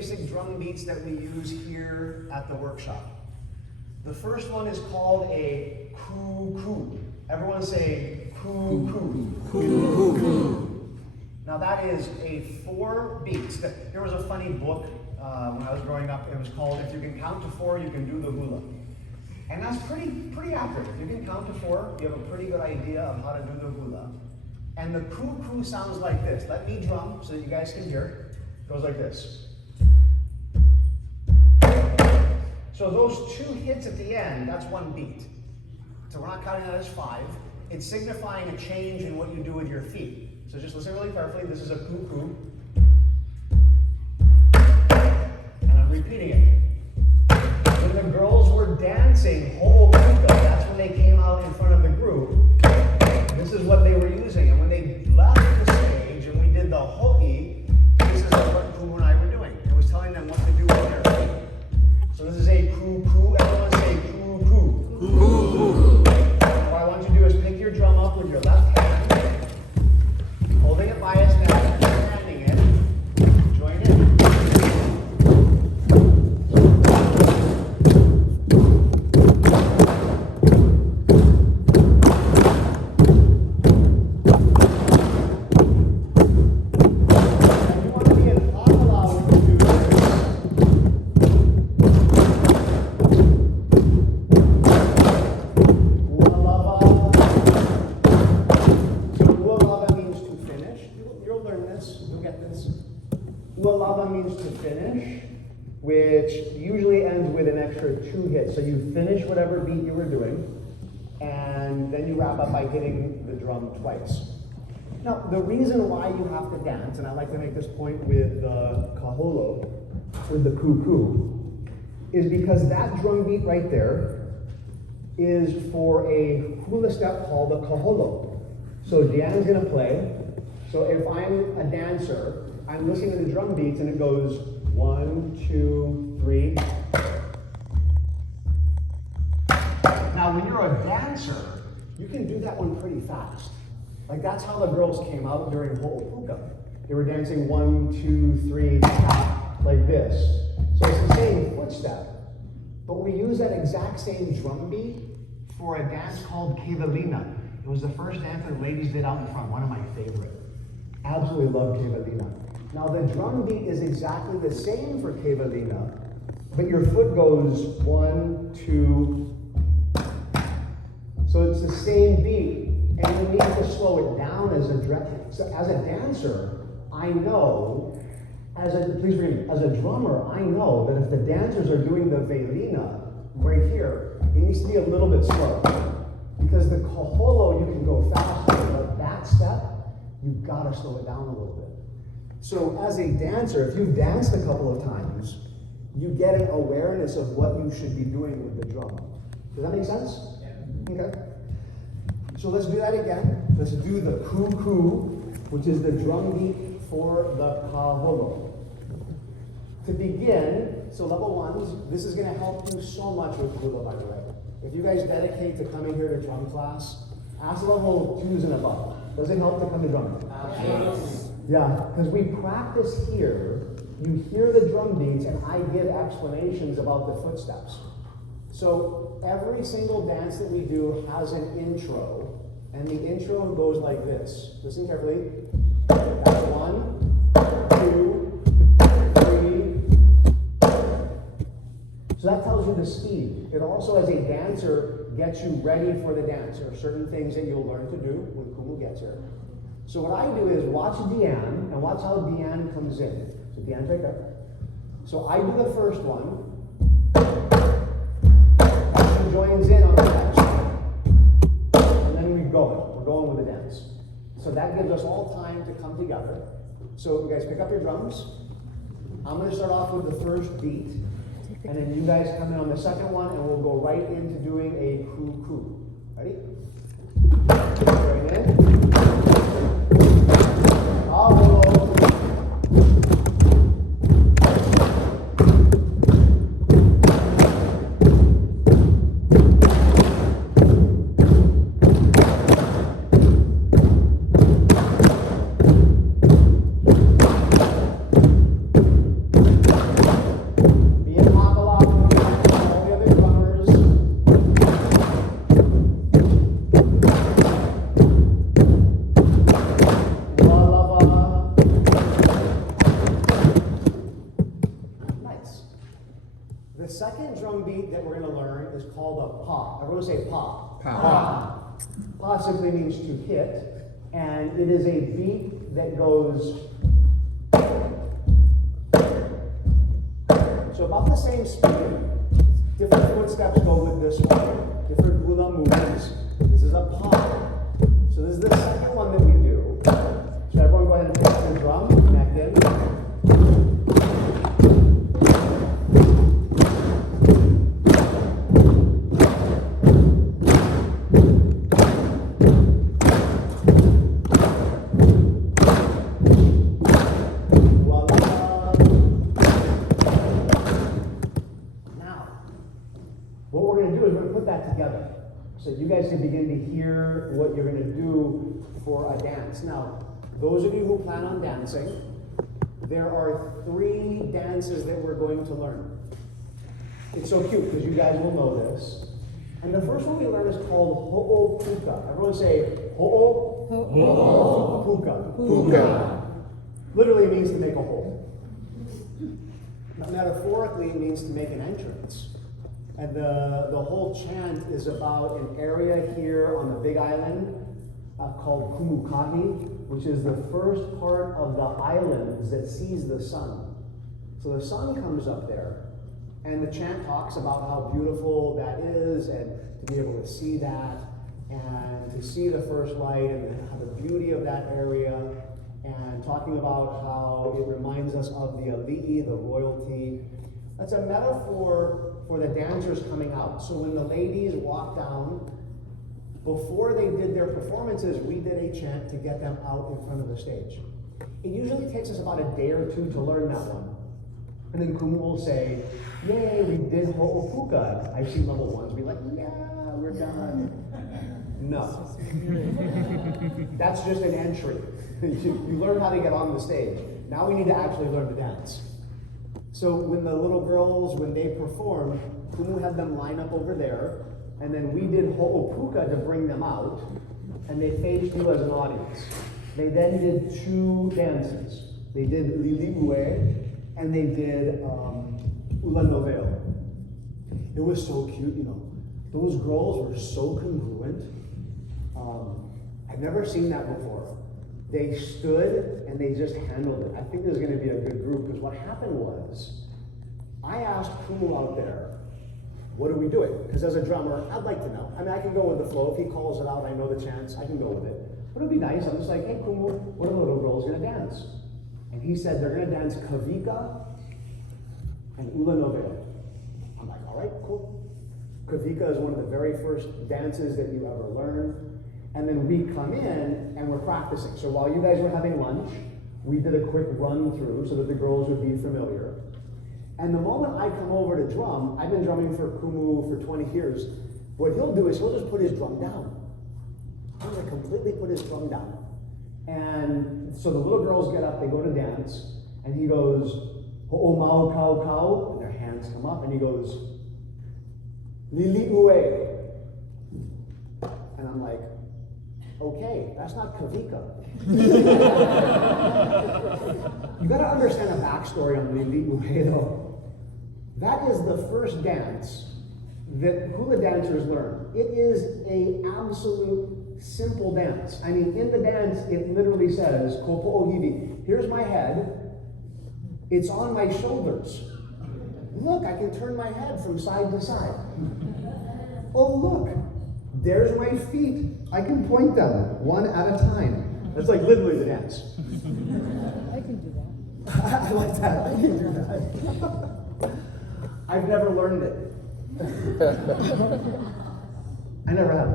basic drum beats that we use here at the workshop. The first one is called a coo-coo. Everyone say coo-coo. Coo-coo. Now that is a 4 beats. There was a funny book when I was growing up. It was called If You Can Count to 4, You Can Do the Hula. And that's pretty accurate. If you can count to 4, you have a pretty good idea of how to do the hula. And the coo-coo sounds like this. Let me drum so that you guys can hear. It goes like this. So those 2 hits at the end, that's 1 beat. So we're not counting that as 5. It's signifying a change in what you do with your feet. So just listen really carefully. This is a coo-coo. And I'm repeating it. When the girls were dancing Ho'opuka, that's when they came out in front of the group. This is what they were using. And when they left the stage and we did the ho'i, this is what Kumu and I were doing. It was telling them what to do with their feet. So this is a coo-coo. Everyone say coo-coo. Coo-coo. What I want you to do is pick your drum up with your left hand, holding it by its neck, expanding it, join in. Means to finish, which usually ends with an extra 2 hits. So you finish whatever beat you were doing, and then you wrap up by hitting the drum twice. Now, the reason why you have to dance, and I like to make this point with the kaholo, with the coo-coo, is because that drum beat right there is for a hula step called a kaholo. So Deanna's gonna play. So if I'm a dancer, I'm listening to the drum beats and it goes 1, 2, 3. Now when you're a dancer, you can do that one pretty fast. Like that's how the girls came out during Ho'opuka. They were dancing 1, 2, 3, like this. So it's the same footstep, but we use that exact same drum beat for a dance called Kamuela. It was the first dance that the ladies did out in front, one of my favorite. Absolutely love Kamuela. Now the drum beat is exactly the same for Kamuela, but your foot goes 1, 2. So it's the same beat, and you need to slow it down as a dancer. I know, please read me, as a drummer, I know that if the dancers are doing the velina right here, it needs to be a little bit slow. Because the kaholo, you can go faster, but that step, you've got to slow it down a little bit. So as a dancer, if you've danced a couple of times, you get an awareness of what you should be doing with the drum. Does that make sense? Yeah. Okay. So let's do that again. Let's do the coo-coo, which is the drum beat for the kaholo. To begin, so level 1, this is going to help you so much with hula, by the way. If you guys dedicate to coming here to drum class, ask level 2s and above. Does it help to come to drumming? Yes. Yeah, because we practice here, you hear the drum beats, and I give explanations about the footsteps. So every single dance that we do has an intro, and the intro goes like this. Listen carefully. That's 1, 2, 3. So that tells you the speed. It also, as a dancer, gets you ready for the dance. There are certain things that you'll learn to do when Kumu gets here. So what I do is watch Deanne, and watch how Deanne comes in. So Deanne's right there. So I do the first one. She joins in on the next one. And then we're going with the dance. So that gives us all time to come together. So you guys pick up your drums. I'm going to start off with the first beat. And then you guys come in on the second one, and we'll go right into doing a coo-coo. Ready? Join in. second drum beat that we're going to learn is called a pa. Everyone say pa. Pa. Pa simply means to hit, and it is a beat that goes so about the same speed. Different footsteps go with this one. Different hula moves. This is a pa. So this is the second one that we do. So everyone go ahead and pick up the drum, connect in. Together. So you guys can begin to hear what you're going to do for a dance. Now, those of you who plan on dancing, there are 3 dances that we're going to learn. It's so cute because you guys will know this. And the first one we learn is called ho'opuka. Everyone say ho'opuka. Puka. Literally means to make a hole. Metaphorically, it means to make an entrance. And the whole chant is about an area here on the Big Island called Kumukahi, which is the first part of the islands that sees the sun. So the sun comes up there, and the chant talks about how beautiful that is, and to be able to see that, and to see the first light, and the beauty of that area, and talking about how it reminds us of the ali'i, the royalty. That's a metaphor for the dancers coming out. So when the ladies walked down, before they did their performances, we did a chant to get them out in front of the stage. It usually takes us about a day or 2 to learn that one. And then Kumu will say, yay, we did ho'opuka. I've seen level 1s be like, yeah, we're done. No. That's just an entry. You learn how to get on the stage. Now we need to actually learn to dance. So when the little girls, when they performed, Kumu had them line up over there, and then we did ho'opuka to bring them out, and they faced you as an audience. They then did 2 dances. They did lili'ue, and they did ula novelo. It was so cute, you know. Those girls were so congruent. I've never seen that before. They stood and they just handled it. I think there's going to be a good group, because what happened was, I asked Kumu out there, what are we doing? Because as a drummer, I'd like to know. I mean, I can go with the flow. If he calls it out, I know the chants, I can go with it. But it'd be nice. I'm just like, hey, Kumu, what are the little girls going to dance? And he said they're going to dance kavika and ula novelo. I'm like, all right, cool. Kavika is one of the very first dances that you ever learn. And then we come in and we're practicing. So while you guys were having lunch, we did a quick run through so that the girls would be familiar. And the moment I come over to drum, I've been drumming for Kumu for 20 years. What he'll do is he'll just put his drum down. He'll just completely put his drum down. And so the little girls get up, they go to dance, and he goes, ho'o mau kau kau, and their hands come up, and he goes, lili'ue. And I'm like, okay, that's not kavika. You gotta understand a backstory on lili'ue though. That is the first dance that hula dancers learn. It is an absolute simple dance. I mean, in the dance, it literally says, kopo'ohivi. Here's my head. It's on my shoulders. Look, I can turn my head from side to side. Oh, look, there's my feet. I can point them one at a time. That's like literally the dance. I can do that. I like that. I can do that. I've never learned it. I never have.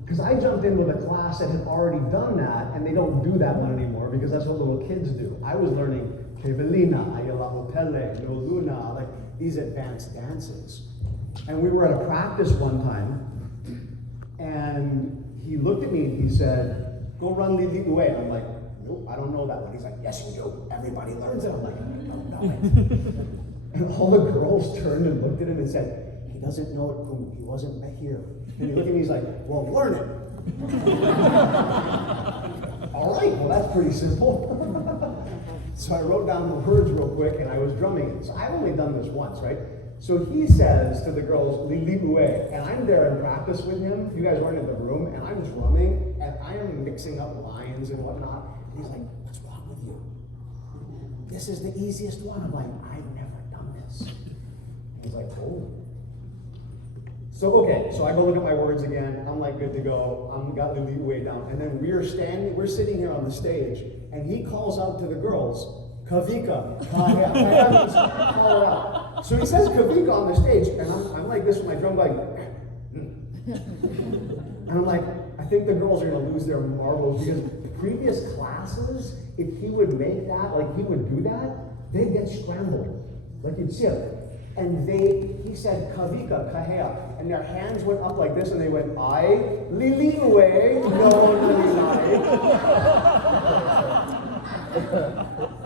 Because I jumped in with a class that had already done that, and they don't do that one anymore because that's what little kids do. I was learning Kevelina, Ayala Opele, No Luna, like these advanced dances. And we were at a practice one time, and he looked at me and he said, go run lili'ue. And I'm like, nope, I don't know that one. He's like, yes, you do. Everybody learns it. I'm like, I don't know it. And all the girls turned and looked at him and said, he doesn't know it, Kumu. He wasn't here. And he looked at me, he's like, well, learn it. All right, well, that's pretty simple. So I wrote down the words real quick, and I was drumming it. So I've only done this once, right? So he says to the girls, Lili Ue, and I'm there in practice with him. You guys weren't in the room, and I'm drumming, and I am mixing up lines and whatnot. And he's like, what's wrong with you? This is the easiest one. I'm like, I've never done this. And he's like, oh. So I go look at my words again. I'm like good to go. I'm got Lili Ue down. And then we're sitting here on the stage, and he calls out to the girls, Kavika, Kaya. Call it out. So he says Kavika on the stage, and I'm like this with my drum, like, and I'm like, I think the girls are gonna lose their marbles because previous classes, if he would make that, like he would do that, they'd get scrambled. Like you'd see it. And he said Kavika, Kahea, and their hands went up like this, and they went, I, Lili Ue, no, Lili.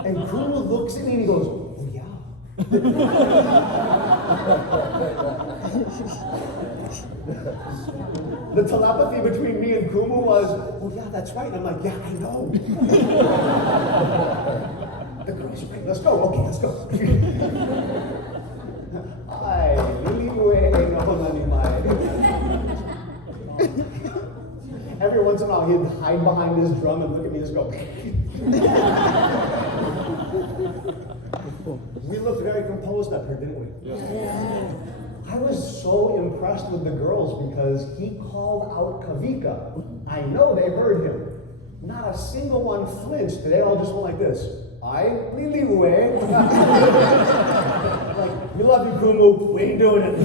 And Kumu looks at me and he goes, oh yeah. The telepathy between me and Kumu was, oh yeah, that's right. And I'm like, yeah, I know. The girl's right, let's go. Okay, let's go. Ay, Lili Ue, no, Lili Mai. Every once in a while, he'd hide behind his drum and look at me and just go. We looked very composed up here, didn't we? Yeah. I was so impressed with the girls because he called out Kavika. I know they heard him. Not a single one flinched. They all just went like this. I, Lili Ue. Like, we love you, Kumu. We ain't doing it.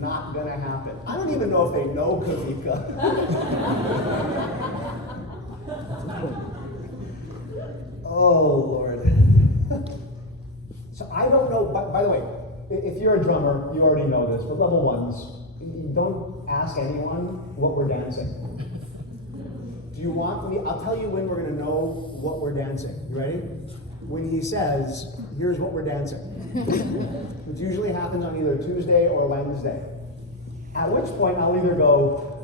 Not gonna happen. I don't even know if they know Kavika. Oh, Lord. So I don't know, by the way, if you're a drummer, you already know this, but level ones, don't ask anyone what we're dancing. Do you want me? I'll tell you when we're going to know what we're dancing. You ready? When he says, here's what we're dancing. Which usually happens on either Tuesday or Wednesday. At which point I'll either go,